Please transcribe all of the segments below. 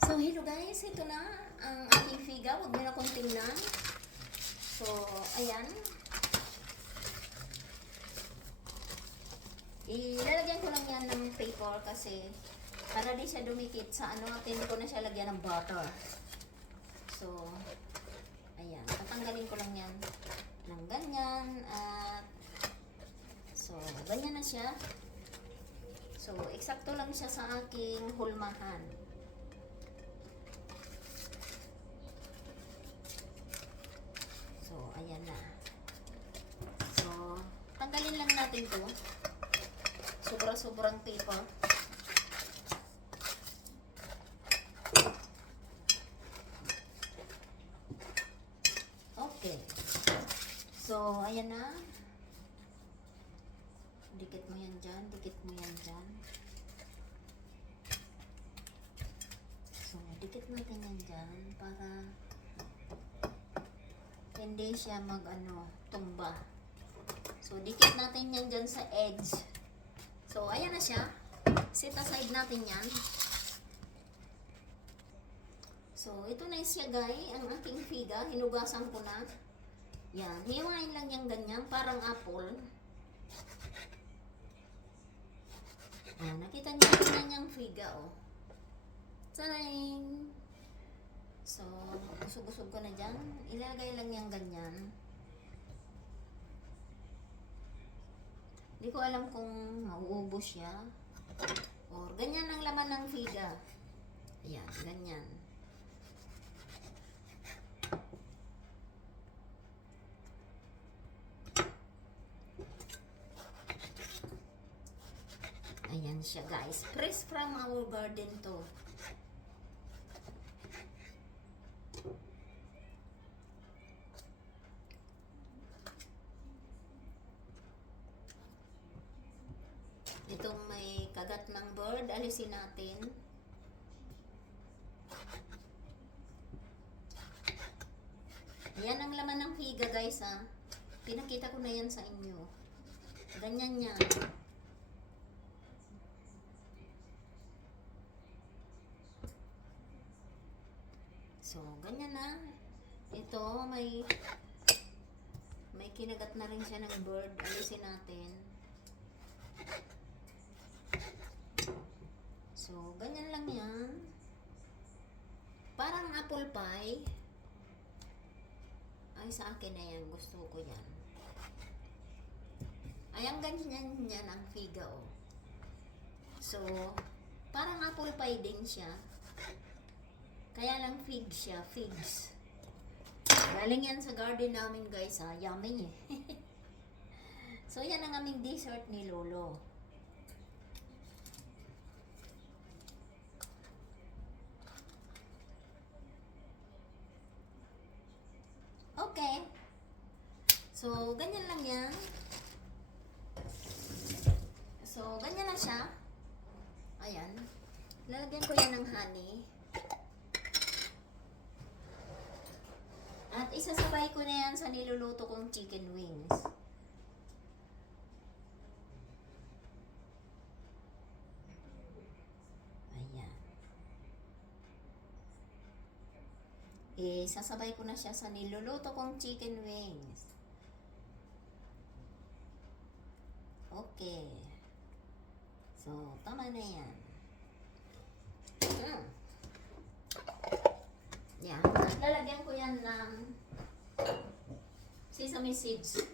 So, hello guys, ito na ang aking figa. Huwag nyo na kong tingnan. So, ayan. Ilalagyan ko lang yan ng paper kasi para di siya dumikit sa ano at hindi ko na siya lagyan ng butter. So, ayan. Tatanggalin ko lang yan ng ganyan at so, ganyan na siya. So, eksakto lang siya sa aking hulmahan. So, ayan na. So, tanggalin lang natin to. Sobra-sobrang paper. Okay. So, ayan na. Dikit mo yan dyan. Dikit mo yan dyan. So, dikit natin yan dyan para hindi siya tumba. So, dikit natin yan dyan sa edge. So, ayan na siya. Set aside natin yan. So, ito na siya guys, ang aking figa. Hinugasan ko na. Yan. Hiwain lang yung ganyan, parang apple. Ayan, nakita niyo yan yung figa, oh. Tsaring! So, usog-usog ko na dyan. Ilalagay lang yung ganyan. Hindi ko alam kung mauubos siya. Or ganyan ang laman ng figa. Ayan, ganyan. Ayan siya guys. Fresh from our garden to. Itong may kagat ng bird, alisin natin. Yan ang laman ng figa guys ha. Pinakita ko na yan sa inyo. Ganyan yan. So, ganyan na. Ito, may kinagat na rin siya ng bird. Alisin natin. So, ganyan lang yan. Parang apple pie. Ay, sa akin na yan. Gusto ko yan. Ay, ang ganyan yan ang figa, oh. So, parang apple pie din siya. Kaya lang fig siya. Figs. Galing yan sa garden namin, guys, ha. Yummy, eh. So, yan ang aming dessert ni Lolo. Okay. So, ganyan lang yan. So, ganyan na siya. Ayan. Lalagyan ko yan ng honey. At isasabay ko na yan sa niluluto kong chicken wings. Ayan. Isasabay ko na siya sa niluluto kong chicken wings. Okay. So, tama na yan. Yan. At lalagyan ko yan ng sesame seeds.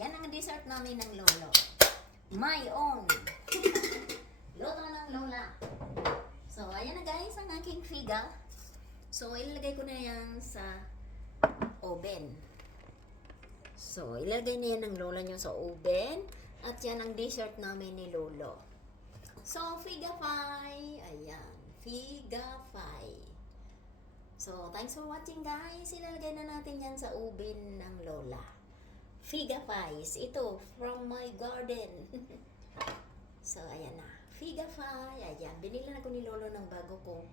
Yan ang dessert namin ng Lolo. My own. Luto ng Lola. So, ayan na guys ang aking figa. So, ilalagay ko na yan sa oven. So, ilalagay na yan ng Lola nyo sa oven. At yan ang dessert namin ni Lolo. So, figa pie. Ayan. Figa pie. So, thanks for watching guys. Ilalagay na natin yan sa oven ng Lola. Figa pies. Ito, from my garden. So, ayan na. Figa pie. Ayan. Binili na ko ni Lolo ng bago kong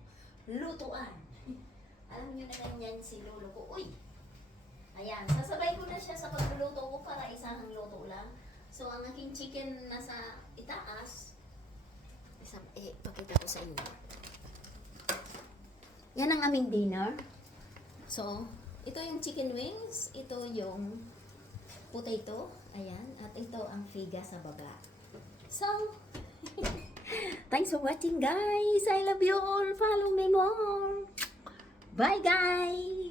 lutuan. Alam niyo na ganyan si Lolo ko. Uy! Ayan. Sasabay So, ang aking chicken nasa itaas. Pakita ko sa inyo. Yan ang aming dinner. So, ito yung chicken wings. Ito yung potato. Ayan. At ito ang figa sa baba. So, thanks for watching guys. I love you all. Follow me more. Bye guys.